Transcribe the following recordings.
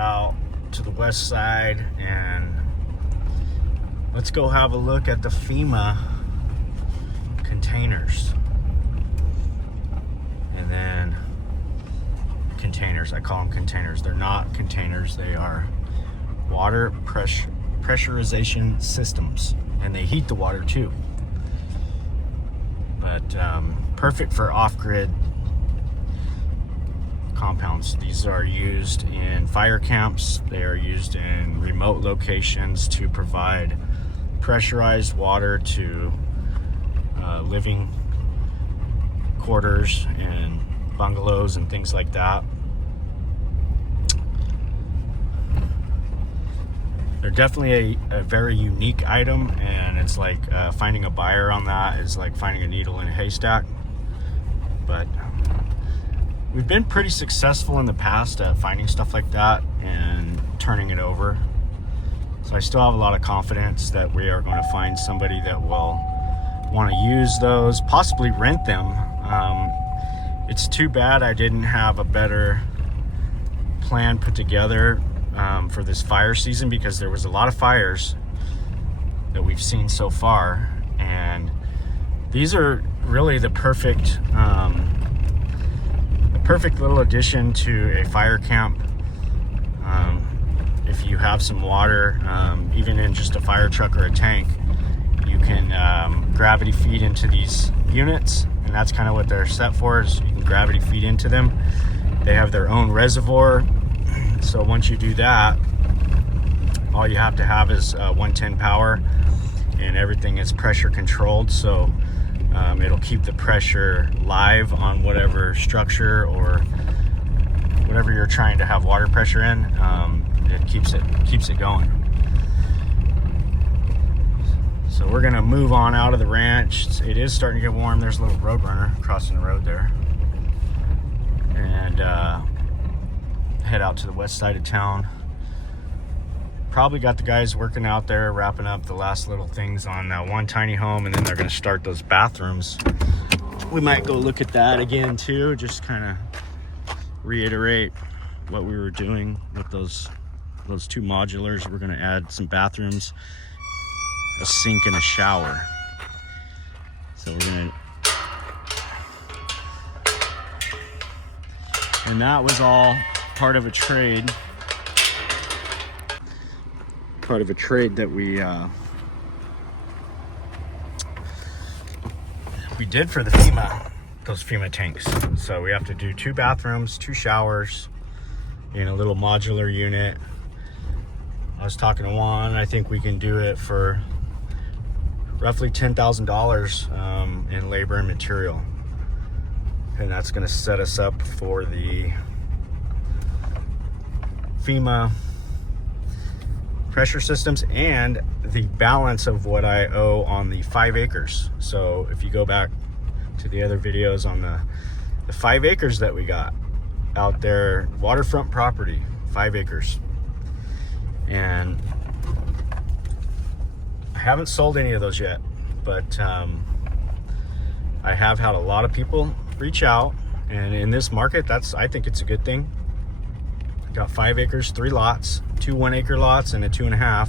out to the west side and let's go have a look at the FEMA containers. And then containers, I call them containers. They're not containers, they are water pressurization systems, and they heat the water too. But perfect for off-grid compounds. These are used in fire camps. They are used in remote locations to provide pressurized water to living quarters and bungalows and things like that. They're definitely a very unique item, and it's like finding a buyer on that is like finding a needle in a haystack. But we've been pretty successful in the past at finding stuff like that and turning it over. So I still have a lot of confidence that we are going to find somebody that will want to use those, possibly rent them. It's too bad I didn't have a better plan put together for this fire season, because there was a lot of fires that we've seen so far, and these are really the perfect little addition to a fire camp. If you have some water, even in just a fire truck or a tank, you can gravity feed into these units, and that's kind of what they're set for, is you can gravity feed into them. They have their own reservoir, so once you do that, all you have to have is 110 power, and everything is pressure controlled, so it'll keep the pressure live on whatever structure or whatever you're trying to have water pressure in. It keeps it going. So we're gonna move on out of the ranch. It is starting to get warm. There's a little road runner crossing the road there, and head out to the west side of town. Probably got the guys working out there, wrapping up the last little things on that one tiny home, and then they're gonna start those bathrooms. We might go look at that again too, just kind of reiterate what we were doing with those two modulars. We're gonna add some bathrooms, a sink and a shower. So we're gonna, and that was all part of a trade that we did for the those FEMA tanks. So we have to do 2 bathrooms, 2 showers in a little modular unit. I was talking to Juan, I think we can do it for roughly $10,000 in labor and material. And that's gonna set us up for the FEMA pressure systems and the balance of what I owe on the 5 acres. So if you go back to the other videos on the 5 acres that we got out there, waterfront property, 5 acres. And I haven't sold any of those yet, but I have had a lot of people reach out, and in this market, I think it's a good thing. Got 5 acres, 3 lots, 2 1-acre lots and a 2.5,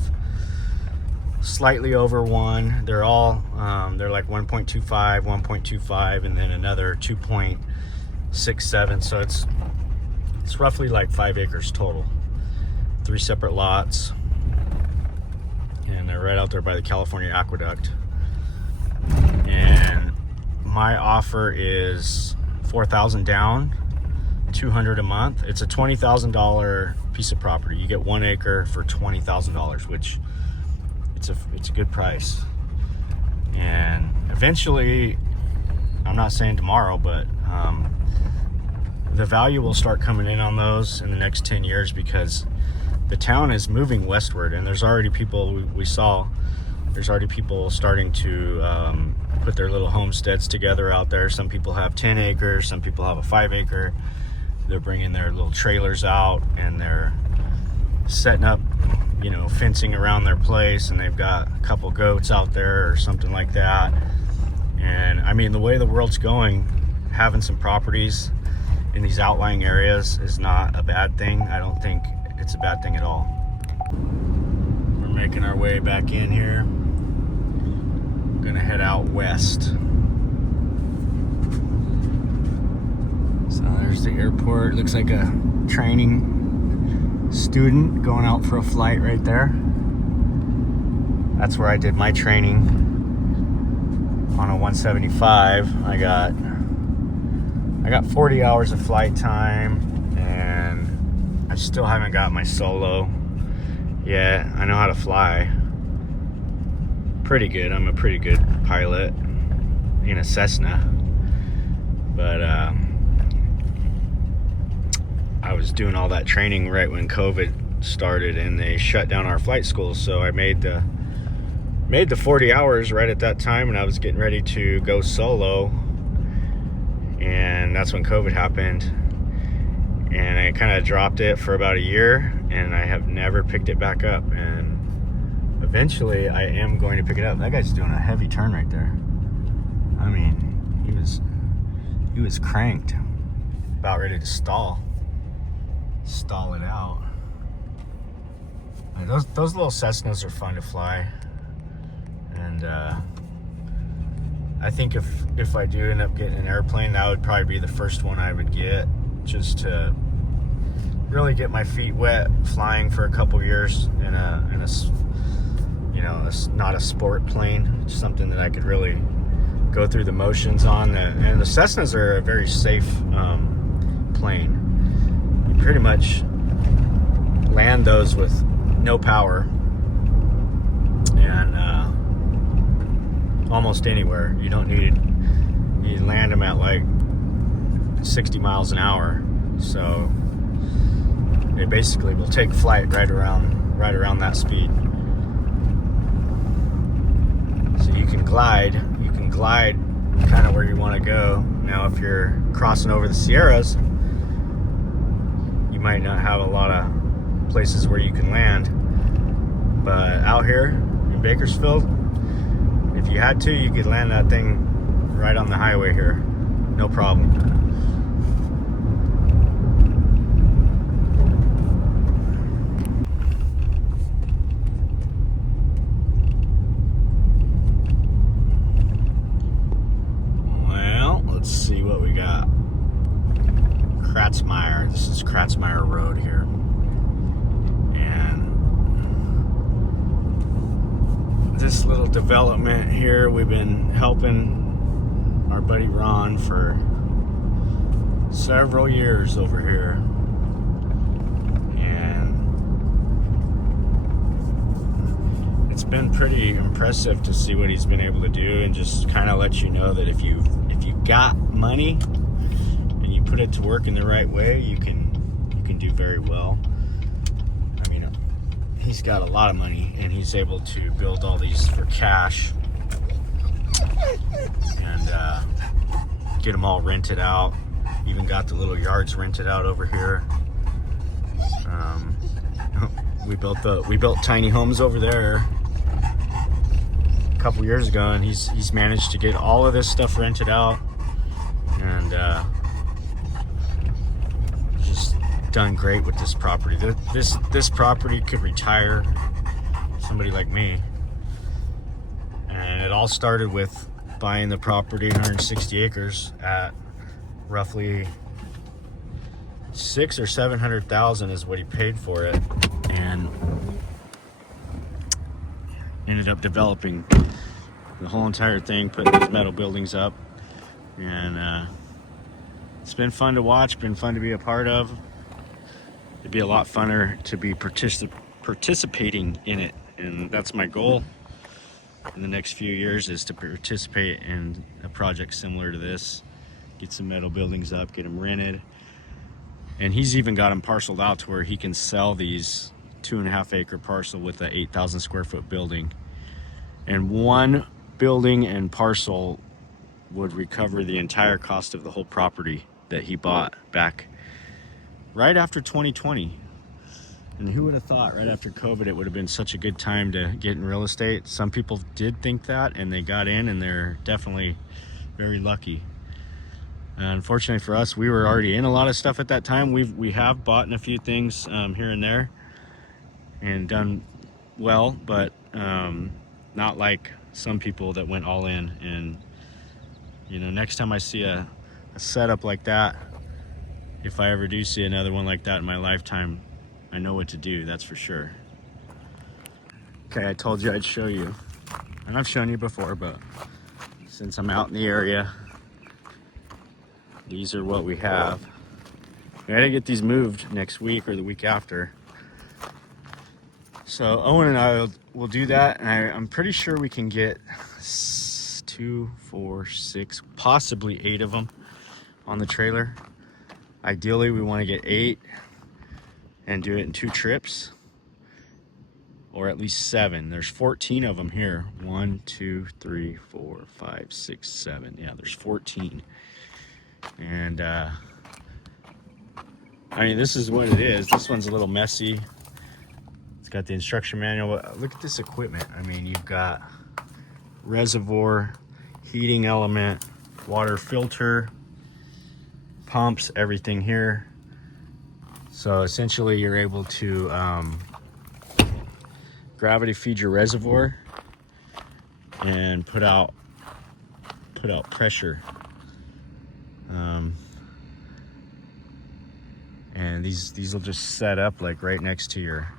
slightly over 1. They're all they're like 1.25, 1.25, and then another 2.67. So it's roughly like 5 acres total, 3 separate lots, and they're right out there by the California Aqueduct. And my offer is $4,000 down, $200 a month. It's a $20,000 piece of property. You get 1 acre for $20,000, which it's a good price. And eventually, I'm not saying tomorrow, but the value will start coming in on those in the next 10 years, because the town is moving westward, and there's already people there's already people starting to put their little homesteads together out there. Some people have 10 acres, some people have a 5 acre. They're bringing their little trailers out, and they're setting up, fencing around their place, and they've got a couple goats out there or something like that. And I mean, the way the world's going, having some properties in these outlying areas is not a bad thing. I don't think it's a bad thing at all. We're making our way back in here. We're gonna head out west. So there's the airport. Looks like a training student going out for a flight right there. That's where I did my training on a 175. I got 40 hours of flight time, and I still haven't got my solo yet. I know how to fly pretty good. I'm a pretty good pilot in a Cessna, but I was doing all that training right when COVID started and they shut down our flight schools, so I made the 40 hours right at that time, and I was getting ready to go solo, and that's when COVID happened, and I kind of dropped it for about a year, and I have never picked it back up, and eventually I am going to pick it up. That guy's doing a heavy turn right there. I mean, he was cranked, about ready to stall it out. Those little Cessnas are fun to fly. And I think if I do end up getting an airplane, that would probably be the first one I would get, just to really get my feet wet flying for a couple years in a not a sport plane, something that I could really go through the motions on. And the Cessnas are a very safe plane. You pretty much land those with no power, and almost anywhere. You land them at like 60 miles an hour, so they basically will take flight right around that speed. So you can glide kind of where you want to go. Now if you're crossing over the Sierras, you might not have a lot of places where you can land, but out here in Bakersfield, if you had to, you could land that thing right on the highway here, no problem. Well, let's see what we got. Kratzmeyer. This is Kratzmeyer Road here. This little development here, we've been helping our buddy Ron for several years over here, and it's been pretty impressive to see what he's been able to do, and just kind of let you know that if you got money and you put it to work in the right way, you can do very well. He's got a lot of money, and he's able to build all these for cash and get them all rented out. Even got the little yards rented out over here. We built tiny homes over there a couple years ago, and he's managed to get all of this stuff rented out, and done great with this property. This property could retire somebody like me. And it all started with buying the property, 160 acres, at roughly $600,000 or $700,000 is what he paid for it, and ended up developing the whole entire thing, putting these metal buildings up, and it's been fun to watch, been fun to be a part of. It'd be a lot funner to be participating in it, and that's my goal in the next few years, is to participate in a project similar to this, get some metal buildings up, get them rented. And he's even got them parceled out to where he can sell these 2.5 acre parcel with a 8,000 square foot building, and one building and parcel would recover the entire cost of the whole property that he bought back right after 2020. And who would have thought right after COVID it would have been such a good time to get in real estate? Some people did think that, and they got in, and they're definitely very lucky. Unfortunately for us, we were already in a lot of stuff at that time. We have bought in a few things here and there and done well, but not like some people that went all in. And you know, next time I see a setup like that, if I ever do see another one like that in my lifetime, I know what to do, that's for sure. Okay, I told you I'd show you, and I've shown you before, but since I'm out in the area, these are what we have. We gotta get these moved next week or the week after. So Owen and I will do that, and I'm pretty sure we can get 2, 4, 6, possibly 8 of them on the trailer. Ideally, we want to get 8 and do it in 2 trips, or at least 7. There's 14 of them here. 1, 2, 3, 4, 5, 6, 7. Yeah, there's 14. And I mean, this is what it is. This one's a little messy. It's got the instruction manual. Look at this equipment. I mean, you've got reservoir, heating element, water filter, pumps, everything here. So essentially you're able to gravity feed your reservoir and put out pressure. And these will just set up like right next to your,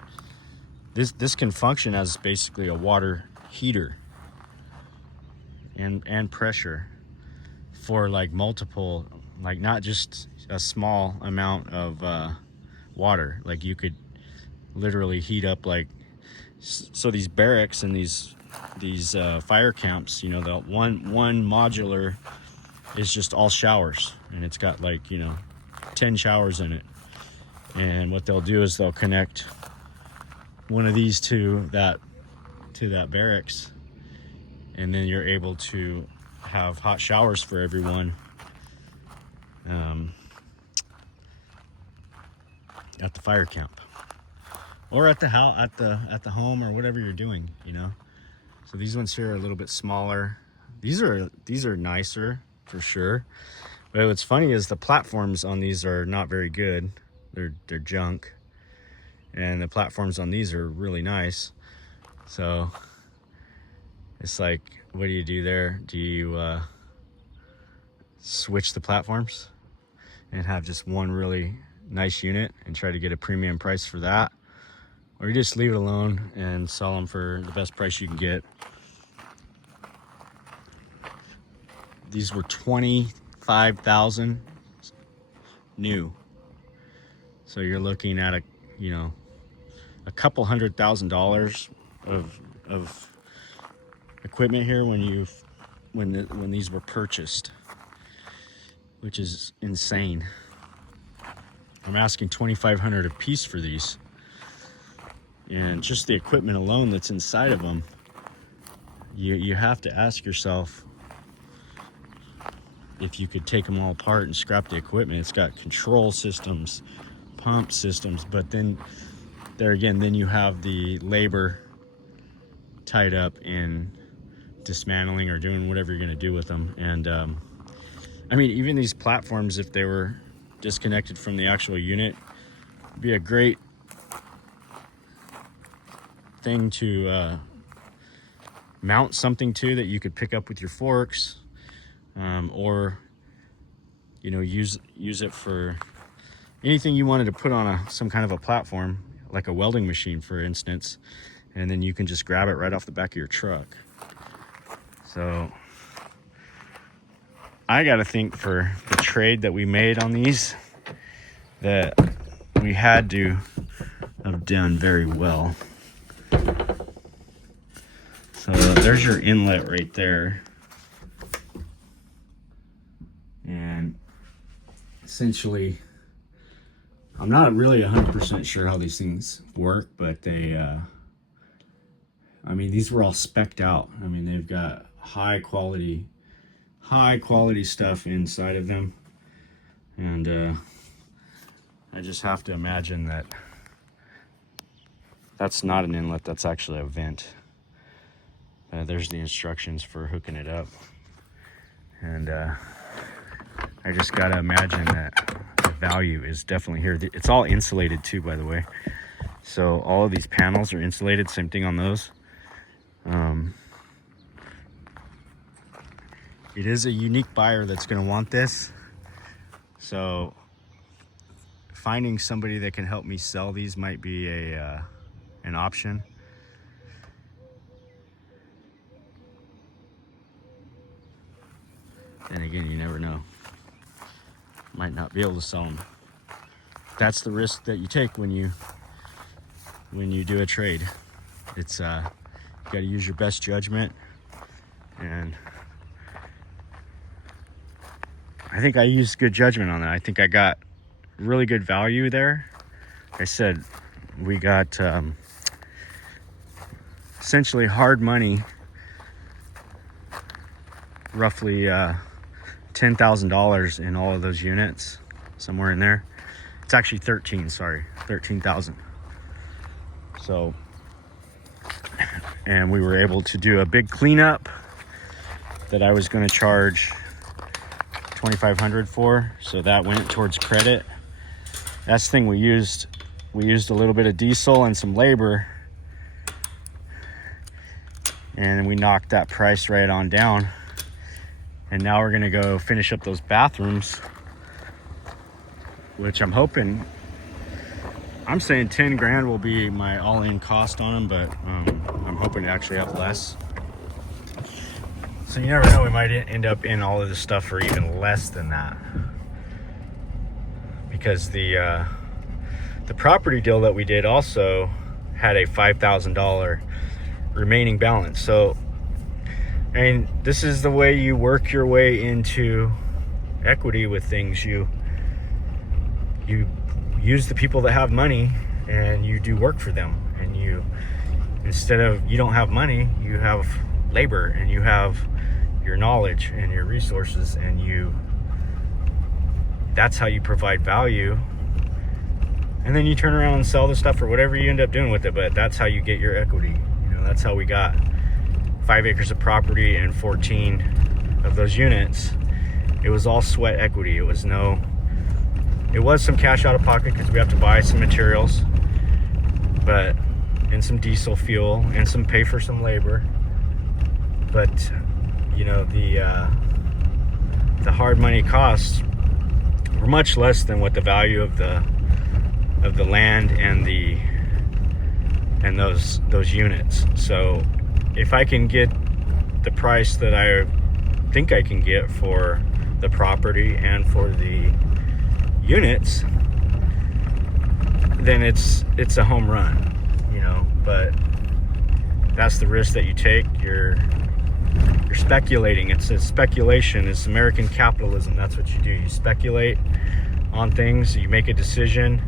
this can function as basically a water heater and pressure for like multiple, like not just a small amount of water. Like you could literally heat up, like, so these barracks and these fire camps, you know, the one modular is just all showers, and it's got like, you know, 10 showers in it. And what they'll do is they'll connect one of these to that barracks, and then you're able to have hot showers for everyone at the fire camp, or at the house, at the home, or whatever you're doing, you know. So these ones here are a little bit smaller. These are nicer for sure. But what's funny is the platforms on these are not very good. They're junk, and the platforms on these are really nice. So it's like, what do you do there? Do you switch the platforms and have just one really nice unit and try to get a premium price for that, or you just leave it alone and sell them for the best price you can get? These were $25,000 new. So you're looking at a couple $100,000 of equipment here when these were purchased, which is insane. I'm asking $2,500 a piece for these, and just the equipment alone that's inside of them, you have to ask yourself if you could take them all apart and scrap the equipment. It's got control systems, pump systems, but then there again, then you have the labor tied up in dismantling or doing whatever you're going to do with them. And I mean, even these platforms, if they were disconnected from the actual unit, would be a great thing to mount something to that you could pick up with your forks, or you know, use it for anything you wanted to put on some kind of a platform, like a welding machine, for instance, and then you can just grab it right off the back of your truck. So I gotta think, for the trade that we made on these, that we had to have done very well. So there's your inlet right there, and essentially, I'm not really 100% sure how these things work, but they, I mean, these were all spec'd out. I mean, they've got high quality stuff inside of them, and I just have to imagine that that's not an inlet, that's actually a vent. There's the instructions for hooking it up, and I just gotta imagine that the value is definitely here. It's all insulated too, by the way. So all of these panels are insulated, same thing on those. It is a unique buyer that's gonna want this. So finding somebody that can help me sell these might be an option. And again, you never know. Might not be able to sell them. That's the risk that you take when you do a trade. It's you got to use your best judgment, and I think I used good judgment on that. I think I got really good value there. Like I said, we got essentially hard money, roughly $10,000 in all of those units, somewhere in there. It's actually 13,000. So, and we were able to do a big cleanup that I was going to charge $2,500 for. So that went towards credit. That's the thing, we used a little bit of diesel and some labor, and we knocked that price right on down. And now we're gonna go finish up those bathrooms, which I'm saying 10 grand will be my all-in cost on them, but I'm hoping to actually have less. So you never know, we might end up in all of this stuff for even less than that. Because the property deal that we did also had a $5,000 remaining balance. So, I mean, this is the way you work your way into equity with things. You use the people that have money and you do work for them. And you don't have money, you have labor and you have your knowledge and your resources, and that's how you provide value. And then you turn around and sell the stuff or whatever you end up doing with it, but that's how you get your equity. That's how we got 5 acres of property and 14 of those units. It was all sweat equity. It was some cash out of pocket because we have to buy some materials, and some diesel fuel and some pay for some labor. But the hard money costs were much less than what the value of the land and those units. So if I can get the price that I think I can get for the property and for the units, then it's a home run, but that's the risk that you take. You're speculating. It's a speculation. It's American capitalism. That's what you do. You speculate on things, you make a decision,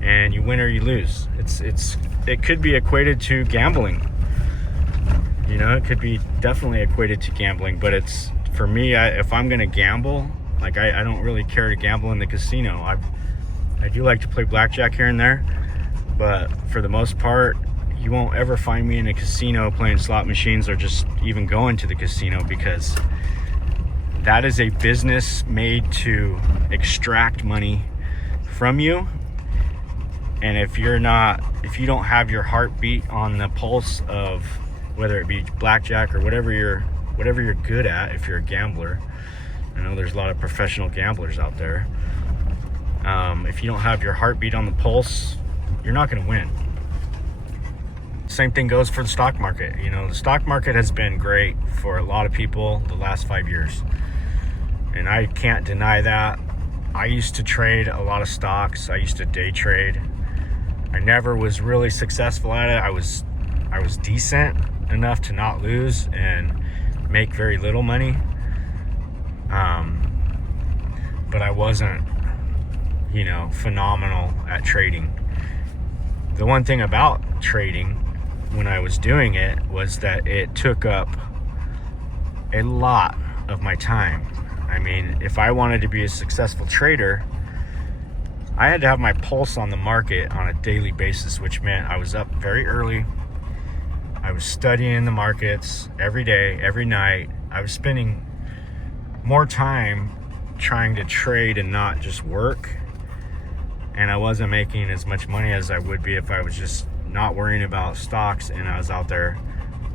and you win or you lose. It could be equated to gambling. It could be definitely equated to gambling, but it's, for me, if I'm going to gamble, like I don't really care to gamble in the casino. I do like to play blackjack here and there, but for the most part, you won't ever find me in a casino playing slot machines or just even going to the casino, because that is a business made to extract money from you. And if you don't have your heartbeat on the pulse of whether it be blackjack or whatever you're good at, if you're a gambler, I know there's a lot of professional gamblers out there. If you don't have your heartbeat on the pulse, you're not going to win. Same thing goes for the stock market. The stock market has been great for a lot of people the last 5 years, and I can't deny that. I used to trade a lot of stocks. I used to day trade. I never was really successful at it. I was decent enough to not lose and make very little money, but I wasn't phenomenal at trading. The one thing about trading when I was doing it was that it took up a lot of my time. I mean, if I wanted to be a successful trader, I had to have my pulse on the market on a daily basis, which meant I was up very early. I was studying the markets every day, every night. I was spending more time trying to trade and not just work. And I wasn't making as much money as I would be if I was just not worrying about stocks and I was out there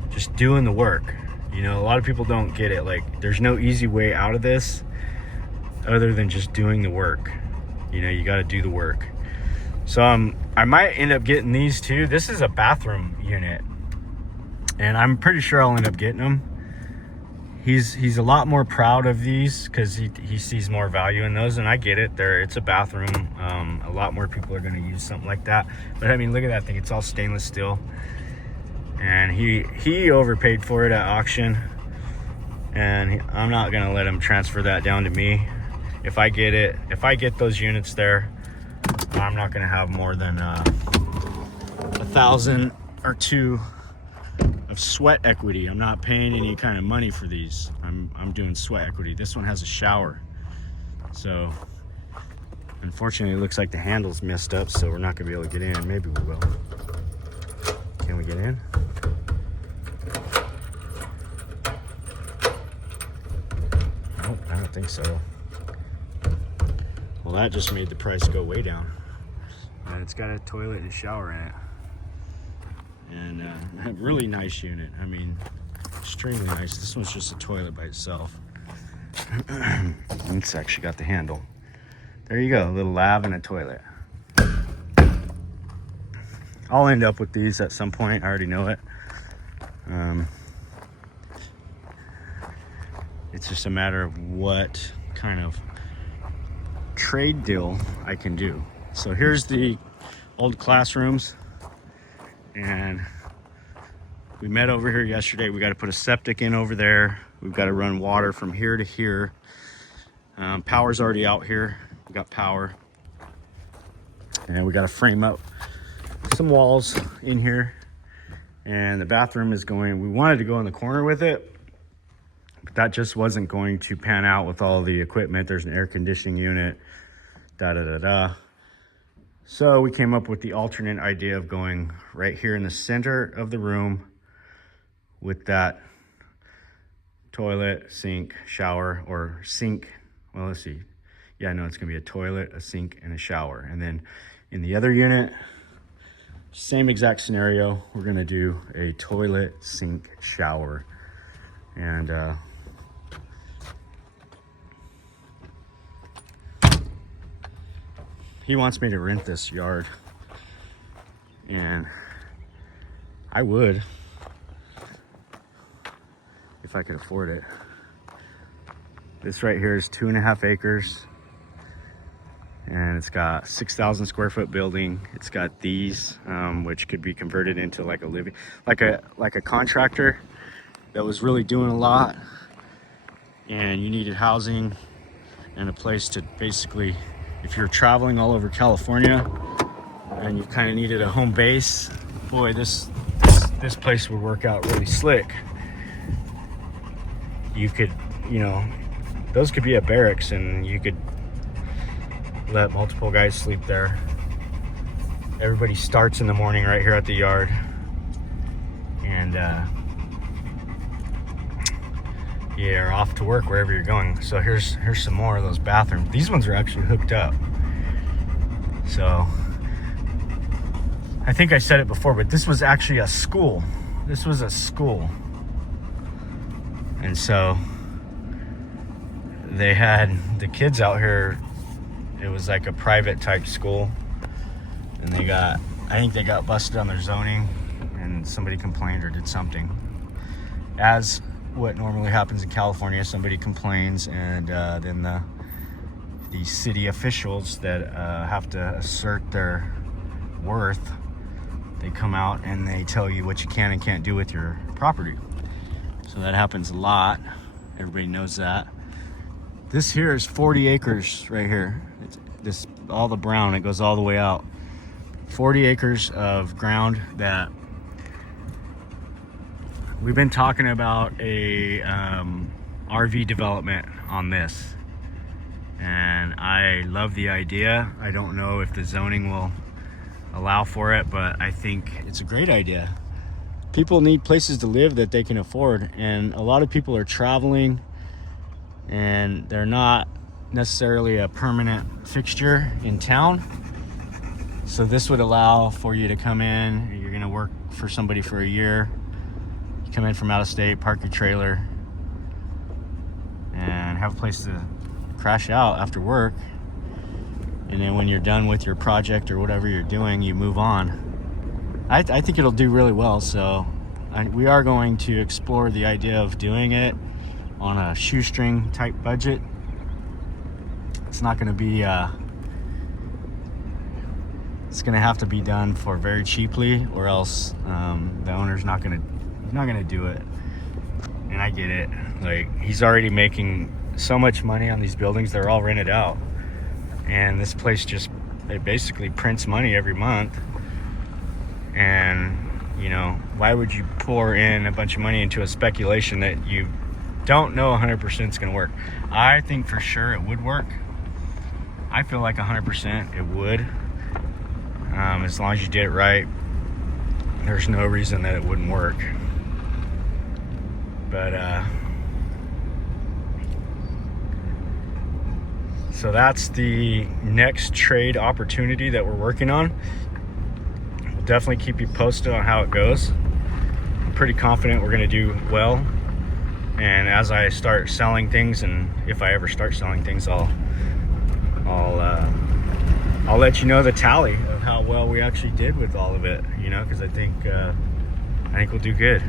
just doing the work. You know, a lot of people don't get it. Like, there's no easy way out of this other than just doing the work. You know, you got to do the work. So I might end up getting these too. This is a bathroom unit, and I'm pretty sure I'll end up getting them. He's a lot more proud of these because he sees more value in those, and I get it. It's a bathroom. A lot more people are going to use something like that. But I mean, look at that thing. It's all stainless steel, and he overpaid for it at auction, and I'm not going to let him transfer that down to me. If I get those units there, I'm not going to have more than 1,000 or 2 of sweat equity. I'm not paying any kind of money for these. I'm doing sweat equity. This one has a shower, so unfortunately it looks like the handle's messed up, so we're not going to be able to get in. Maybe we will. Can we get in? Nope, I don't think so. Well, that just made the price go way down. And it's got a toilet and a shower in it. And a really nice unit. I mean, extremely nice. This one's just a toilet by itself. It's actually got the handle. There you go, a little lav and a toilet. I'll end up with these at some point. I already know it. It's just a matter of what kind of trade deal I can do. So here's the old classrooms, and we met over here yesterday. We got to put a septic in over there. We've got to run water from here to here. Power's already out here. We got power, and we got to frame up some walls in here. And the bathroom is going, we wanted to go in the corner with it, but that just wasn't going to pan out with all the equipment. There's an air conditioning unit, So we came up with the alternate idea of going right here in the center of the room with that toilet, sink, shower, or sink. Well, let's see. Yeah, no, it's gonna be a toilet, a sink, and a shower. And then in the other unit, same exact scenario. We're gonna do a toilet, sink, shower. And he wants me to rent this yard, and I would if I could afford it. This right here is 2.5 acres, and it's got 6,000 square foot building. It's got these, which could be converted into like a living, like a contractor that was really doing a lot, and you needed housing and a place to basically, if you're traveling all over California and you kind of needed a home base, boy, this place would work out really slick. You could, you know, those could be a barracks, and you could let multiple guys sleep there. Everybody starts in the morning right here at the yard, and you're off to work wherever you're going. So here's some more of those bathrooms. These ones are actually hooked up. So I think I said it before, but this was actually a school. This was a school. And so they had the kids out here. It was like a private type school. And I think they got busted on their zoning, and somebody complained or did something. As what normally happens in California, somebody complains, and then the city officials that have to assert their worth, they come out and they tell you what you can and can't do with your property. So that happens a lot. Everybody knows that. This here is 40 acres right here. It's this, all the brown, it goes all the way out. 40 acres of ground that we've been talking about a RV development on this. And I love the idea. I don't know if the zoning will allow for it, but I think it's a great idea. People need places to live that they can afford, and a lot of people are traveling and they're not necessarily a permanent fixture in town. So this would allow for you to come in, you're gonna work for somebody for a year, you come in from out of state, park your trailer, and have a place to crash out after work. And then when you're done with your project or whatever you're doing, you move on. I think it'll do really well. So we are going to explore the idea of doing it on a shoestring type budget. It's not going to be it's going to have to be done for very cheaply, or else the owner's not going to do it. And I get it. Like, he's already making so much money on these buildings, they're all rented out, and this place it basically prints money every month. And you know, why would you pour in a bunch of money into a speculation that you don't know 100% is going to work? I think for sure it would work. I feel like 100% it would, as long as you did it right. There's no reason that it wouldn't work. But so that's the next trade opportunity that we're working on. We'll definitely keep you posted on how it goes. I'm pretty confident we're going to do well. And as I start selling things, and if I ever start selling things, I'll let you know the tally of how well we actually did with all of it, you know, because I think we'll do good.